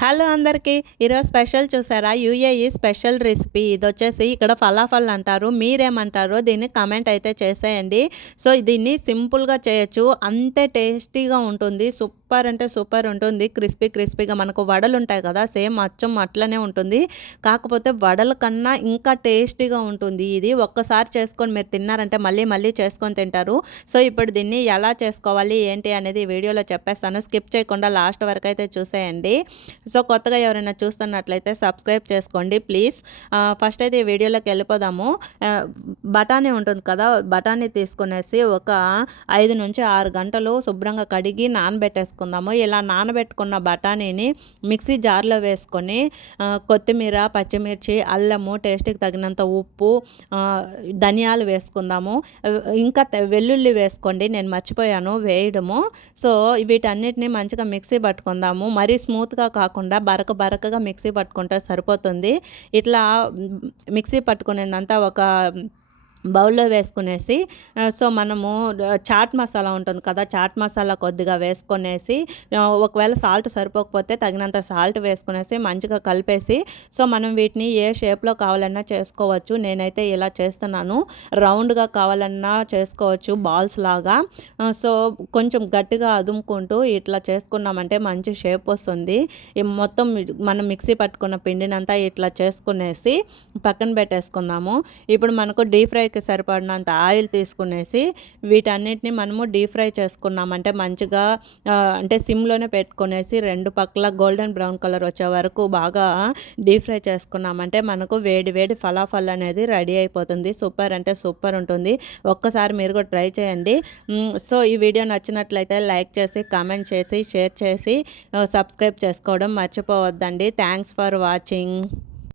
Hello అందరికీ ఈరోజు special చూసారా? UAE special recipe. ఇది వచ్చేసి ఇక్కడ ఫలాఫల్ అంటారు మీరేమంటారో దీన్ని కమెంట్ అయితే చేసేయండి. సో దీన్ని సింపుల్గా చేయొచ్చు. అంతే టేస్టీగా ఉంటుంది సూపర్ సూపర్ అంటే సూపర్ ఉంటుంది. క్రిస్పీ క్రిస్పీగా మనకు వడలు ఉంటాయి కదా సేమ్ అచ్చం అట్లనే ఉంటుంది. కాకపోతే వడల కన్నా ఇంకా టేస్టీగా ఉంటుంది. ఇది ఒక్కసారి చేసుకొని మీరు తిన్నారంటే మళ్ళీ మళ్ళీ చేసుకొని తింటారు. సో ఇప్పుడు దీన్ని ఎలా చేసుకోవాలి ఏంటి అనేది వీడియోలో చెప్పేస్తాను. స్కిప్ చేయకుండా లాస్ట్ వరకు అయితే చూసేయండి. సో కొత్తగా ఎవరైనా చూస్తున్నట్లయితే సబ్స్క్రైబ్ చేసుకోండి ప్లీజ్. ఫస్ట్ అయితే ఈ వీడియోలోకి వెళ్ళిపోదాము. బఠానీ ఉంటుంది కదా బఠానీ తీసుకునేసి ఒక ఐదు నుంచి ఆరు గంటలు శుభ్రంగా కడిగి నానబెట్టేసుకుందాము ఇలా నానబెట్టుకున్న బఠానీని మిక్సీ జార్లో వేసుకొని కొత్తిమీర పచ్చిమిర్చి అల్లము టేస్ట్కి తగినంత ఉప్పు ధనియాలు వేసుకుందాము. ఇంకా వెల్లుల్లి వేసుకోండి. నేను మర్చిపోయాను వేయడము. సో వీటన్నిటిని మంచిగా మిక్సీ పట్టుకుందాము. మరీ స్మూత్గా కాకుండా బరక బరకగా మిక్సీ పట్టుకుంటే సరిపోతుంది. ఇట్లా మిక్సీ పట్టుకునేదంతా ఒక బౌల్లో వేసుకునేసి సో మనము చాట్ మసాలా ఉంటుంది కదా చాట్ మసాలా కొద్దిగా వేసుకునేసి ఒకవేళ సాల్ట్ సరిపోకపోతే తగినంత సాల్ట్ వేసుకునేసి మంచిగా కలిపేసి సో మనం వీటిని ఏ షేప్లో కావాలన్నా చేసుకోవచ్చు. నేనైతే ఇలా చేస్తున్నాను. రౌండ్గా కావాలన్నా చేసుకోవచ్చు బాల్స్ లాగా. సో కొంచెం గట్టిగా అదుముకుంటూ ఇట్లా చేసుకున్నామంటే మంచి షేప్ వస్తుంది. మొత్తం మనం మిక్సీ పట్టుకున్న పిండినంతా ఇట్లా చేసుకునేసి పక్కన పెట్టేసుకుందాము. ఇప్పుడు మనకు డీప్ ఫ్రై ఫ్రైకి సరిపడినంత ఆయిల్ తీసుకునేసి వీటన్నిటిని మనము డీప్ ఫ్రై చేసుకున్నామంటే మంచిగా అంటే సిమ్లోనే పెట్టుకునేసి రెండు పక్కల గోల్డెన్ బ్రౌన్ కలర్ వచ్చే వరకు బాగా డీప్ ఫ్రై చేసుకున్నామంటే మనకు వేడి వేడి ఫలాఫల్ అనేది రెడీ అయిపోతుంది. సూపర్ అంటే సూపర్ ఉంటుంది. ఒక్కసారి మీరు కూడా ట్రై చేయండి. సో ఈ వీడియో నచ్చినట్లయితే లైక్ చేసి కామెంట్ చేసి షేర్ చేసి సబ్స్క్రైబ్ చేసుకోవడం మర్చిపోవద్దండి. Thanks for watching.